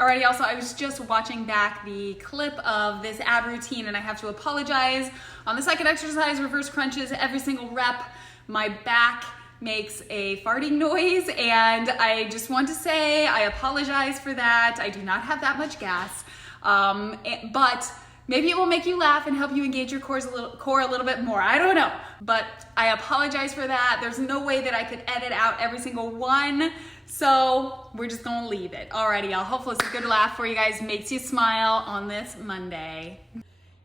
Alrighty, also I was just watching back the clip of this ab routine and I have to apologize. On the second exercise, reverse crunches, every single rep, my back makes a farting noise, and I just want to say I apologize for that. I do not have that much gas, but maybe it will make you laugh and help you engage your core a little bit more. I don't know, but I apologize for that. There's no way that I could edit out every single one, so we're just gonna leave it. Alrighty, y'all. Hopefully it's a good laugh for you guys, makes you smile on this Monday.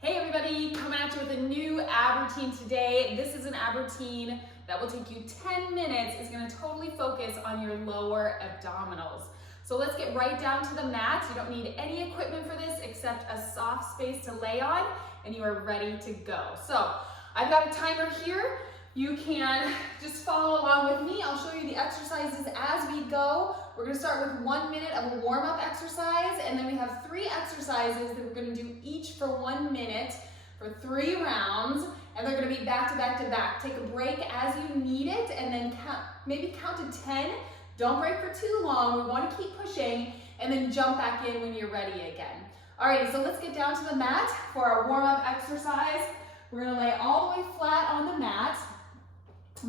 Hey everybody, coming at you with a new ab routine today. This is an ab routine that will take you 10 minutes. It's gonna totally focus on your lower abdominals. So let's get right down to the mat. You don't need any equipment for this except a soft space to lay on, and you are ready to go. So I've got a timer here. You can just follow along with me. I'll show you the exercises as we go. We're gonna start with 1 minute of a warm-up exercise, and then we have 3 exercises that we're gonna do each for 1 minute for 3 rounds, and they're gonna be back to back to back. Take a break as you need it, and then maybe count to 10. Don't break for too long. We wanna keep pushing, and then jump back in when you're ready again. All right, so let's get down to the mat for our warm-up exercise. We're gonna lay all the way flat on the mat.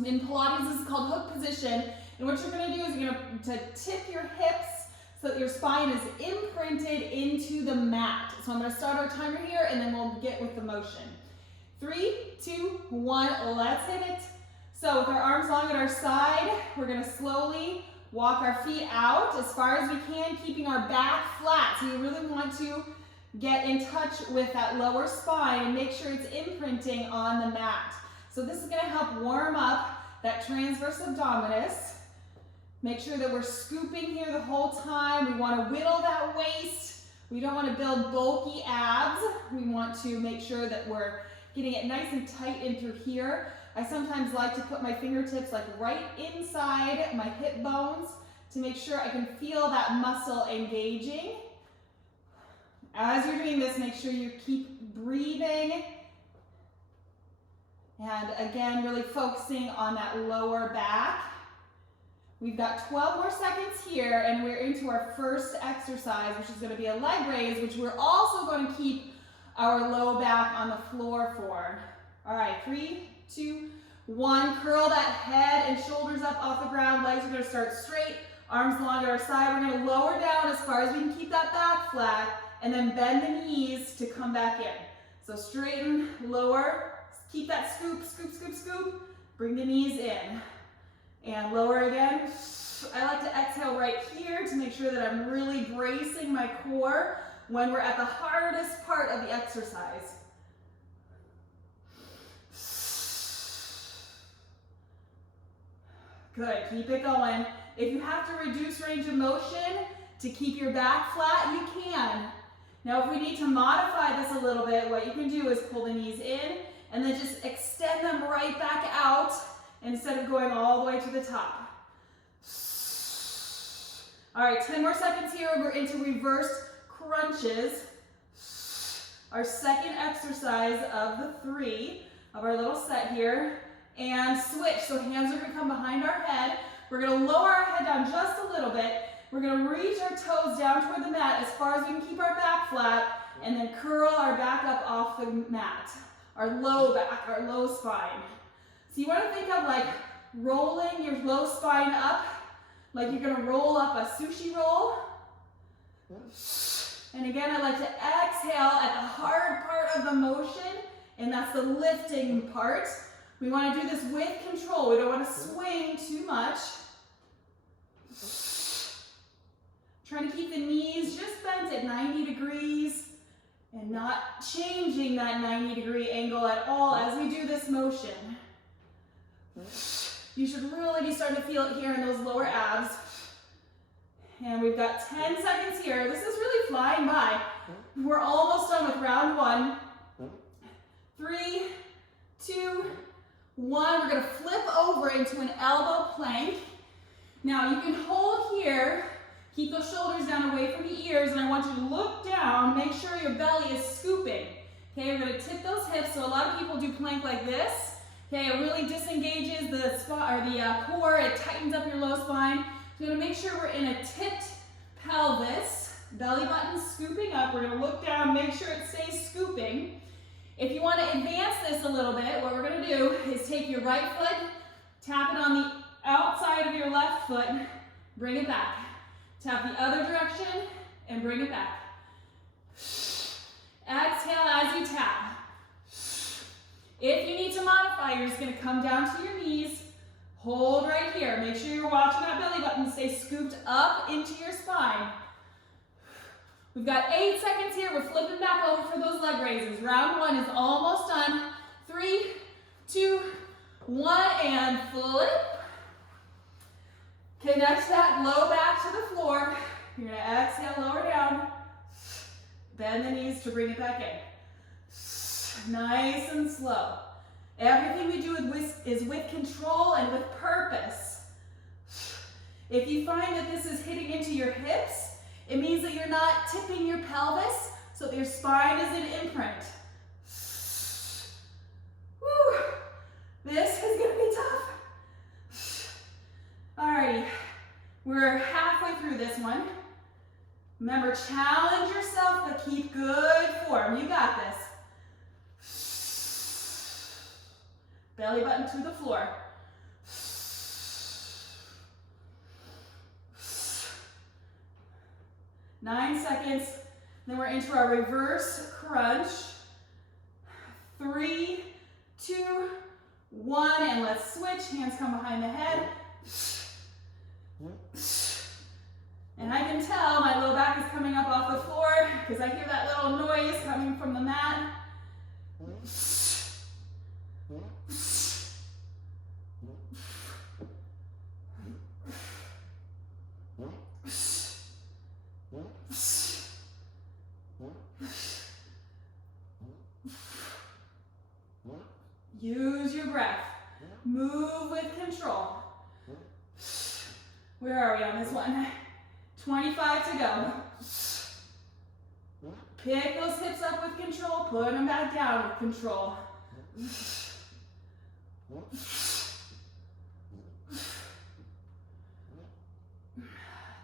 In Pilates, this is called hook position. And what you're gonna do is you're gonna tip your hips so that your spine is imprinted into the mat. So I'm gonna start our timer here, and then we'll get with the motion. 3, 2, 1, let's hit it. So with our arms long at our side, we're gonna slowly walk our feet out as far as we can, keeping our back flat. So you really want to get in touch with that lower spine and make sure it's imprinting on the mat. So this is gonna help warm up that transverse abdominis. Make sure that we're scooping here the whole time. We wanna whittle that waist. We don't wanna build bulky abs. We want to make sure that we're getting it nice and tight in through here. I sometimes like to put my fingertips like right inside my hip bones to make sure I can feel that muscle engaging. As you're doing this, make sure you keep breathing. And again, really focusing on that lower back. We've got 12 more seconds here, and we're into our first exercise, which is going to be a leg raise, which we're also going to keep our low back on the floor for. All right, 3, 2, 1. Curl that head and shoulders up off the ground. Legs are going to start straight, arms long at our side. We're going to lower down as far as we can keep that back flat, and then bend the knees to come back in. So straighten, lower. Keep that scoop, scoop, scoop, scoop. Bring the knees in. And lower again. I like to exhale right here to make sure that I'm really bracing my core when we're at the hardest part of the exercise. Good, keep it going. If you have to reduce range of motion to keep your back flat, you can. Now if we need to modify this a little bit, what you can do is pull the knees in, and then just extend them right back out instead of going all the way to the top. All right, 10 more seconds here. We're into reverse crunches. Our second exercise of the 3 of our little set here. And switch, so hands are gonna come behind our head. We're gonna lower our head down just a little bit. We're gonna reach our toes down toward the mat as far as we can keep our back flat, and then curl our back up off the mat. Our low back, our low spine. So you want to think of like rolling your low spine up, like you're going to roll up a sushi roll. And again, I like to exhale at the hard part of the motion, and that's the lifting part. We want to do this with control. We don't want to swing too much. Trying to keep the knees just bent at 90 degrees. And not changing that 90-degree angle at all as we do this motion. You should really be starting to feel it here in those lower abs. And we've got 10 seconds here. This is really flying by. We're almost done with round 1. 3, 2, 1. We're going to flip over into an elbow plank. Now you can hold here. Keep those shoulders down away from the ears, and I want you to look down, make sure your belly is scooping. Okay, we're gonna tip those hips. So a lot of people do plank like this. Okay, it really disengages the core, it tightens up your low spine. So you're gonna make sure we're in a tipped pelvis. Belly button scooping up. We're gonna look down, make sure it stays scooping. If you wanna advance this a little bit, what we're gonna do is take your right foot, tap it on the outside of your left foot, bring it back. Tap the other direction and bring it back. Exhale as you tap. If you need to modify, you're just gonna come down to your knees, hold right here. Make sure you're watching that belly button stay scooped up into your spine. We've got 8 seconds here. We're flipping back over for those leg raises. Round one is almost done. 3, 2, 1, and flip. Connect that low back to the floor. You're gonna exhale, lower down. Bend the knees to bring it back in. Nice and slow. Everything we do is with control and with purpose. If you find that this is hitting into your hips, it means that you're not tipping your pelvis so that your spine is in imprint. Woo. This is gonna be tough. Alrighty, we're halfway through this one. Remember, challenge yourself, but keep good form. You got this. Belly button to the floor. 9 seconds. Then we're into our reverse crunch. 3, 2, 1, and let's switch. Hands come behind the head. And I can tell my low back is coming up off the floor because I hear that little noise coming from the mat. Use your breath. Move with control. Where are we on this one? 25 to go. Pick those hips up with control. Put them back down with control.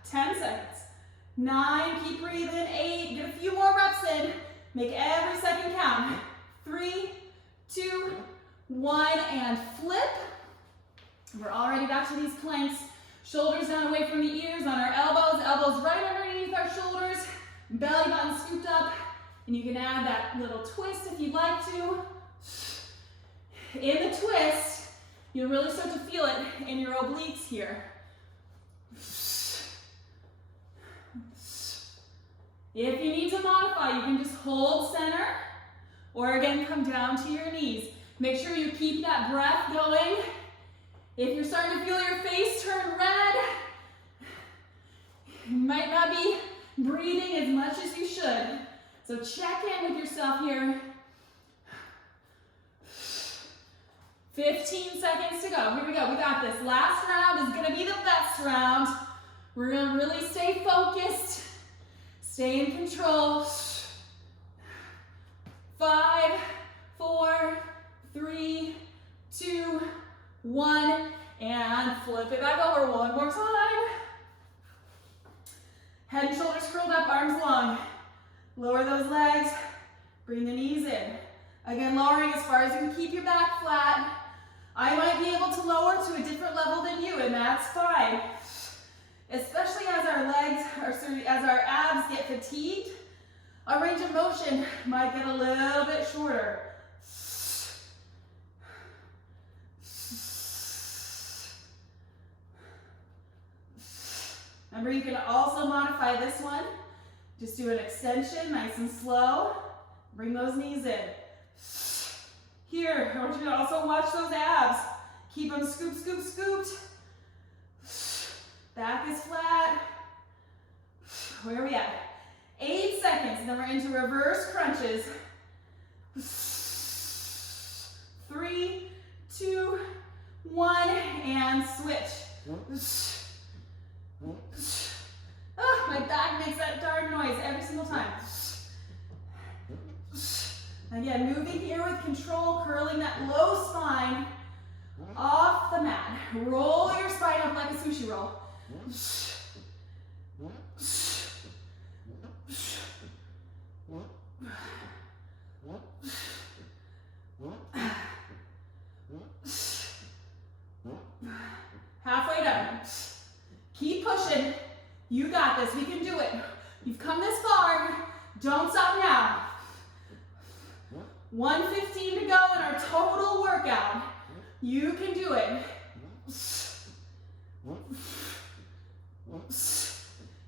10 seconds. 9, keep breathing. 8, get a few more reps in. Make every second count. 3, 2, 1, and flip. We're already back to these planks. Shoulders down away from the ears on our elbows. Elbows right underneath our shoulders. Belly button scooped up. And you can add that little twist if you'd like to. In the twist, you'll really start to feel it in your obliques here. If you need to modify, you can just hold center, or again, come down to your knees. Make sure you keep that breath going. If you're starting to feel your face turn red, you might not be breathing as much as you should. So check in with yourself here. 15 seconds to go. Here we go. We got this. Last round is going to be the best round. We're going to really stay focused. Stay in control. 5, 4, 3, 2, 1, and flip it back over one more time. Head and shoulders curled up, arms long. Lower those legs, bring the knees in. Again, lowering as far as you can keep your back flat. I might be able to lower to a different level than you, and that's fine. Especially as our legs, as our abs get fatigued, our range of motion might get a little bit shorter. Remember, you can also modify this one. Just do an extension, nice and slow. Bring those knees in. Here, I want you to also watch those abs. Keep them scooped, scooped, scooped. Back is flat. Where are we at? 8 seconds, and then we're into reverse crunches. 3, 2, 1, and switch. Oh, my back makes that darn noise every single time. Again, moving here with control, curling that low spine off the mat. Roll your spine up like a sushi roll. Keep pushing. You got this. We can do it. You've come this far. Don't stop now. 1:15 to go in our total workout. You can do it.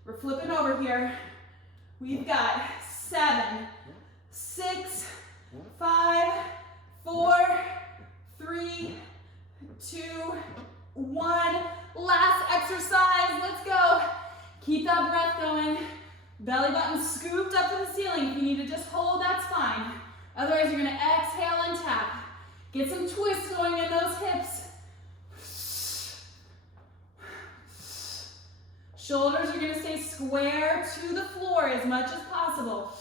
We're flipping over here. We've got 7, 6, 5, 4, 3, 2, 1. Last exercise. Let's go. Keep that breath going. Belly button scooped up to the ceiling. If you need to just hold, that's fine. Otherwise, you're going to exhale and tap. Get some twists going in those hips. Shoulders are going to stay square to the floor as much as possible.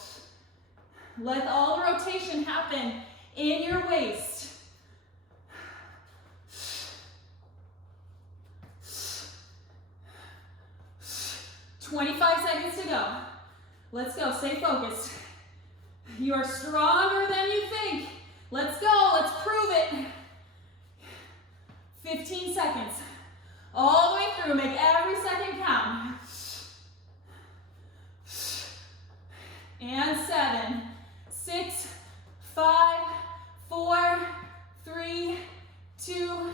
Let all the rotation happen in your waist. 25 seconds to go. Let's go. Stay focused. You are stronger than you think. Let's go. Let's prove it. 15 seconds. All the way through. Make every second count. And 7, 6, 5, 4, 3, 2,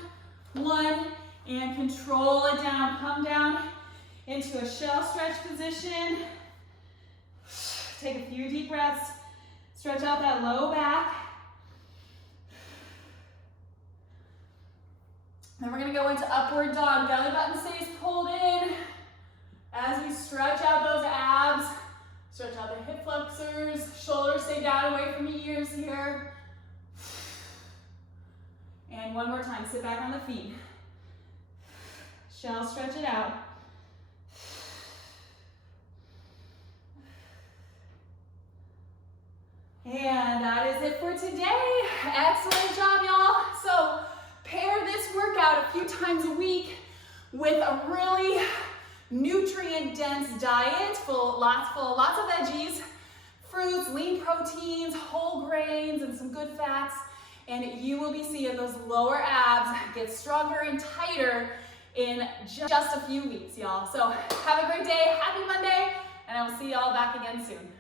1. And control it down. Come down into a shell stretch position. Take a few deep breaths. Stretch out that low back. Then we're going to go into upward dog. Belly button stays pulled in as we stretch out those abs. Stretch out the hip flexors. Shoulders stay down away from the ears here. And one more time. Sit back on the feet. Shell stretch it out. And that is it for today. Excellent job, y'all. So pair this workout a few times a week with a really nutrient-dense diet full of lots of veggies, fruits, lean proteins, whole grains, and some good fats. And you will be seeing those lower abs get stronger and tighter in just a few weeks, y'all. So have a great day. Happy Monday, and I will see y'all back again soon.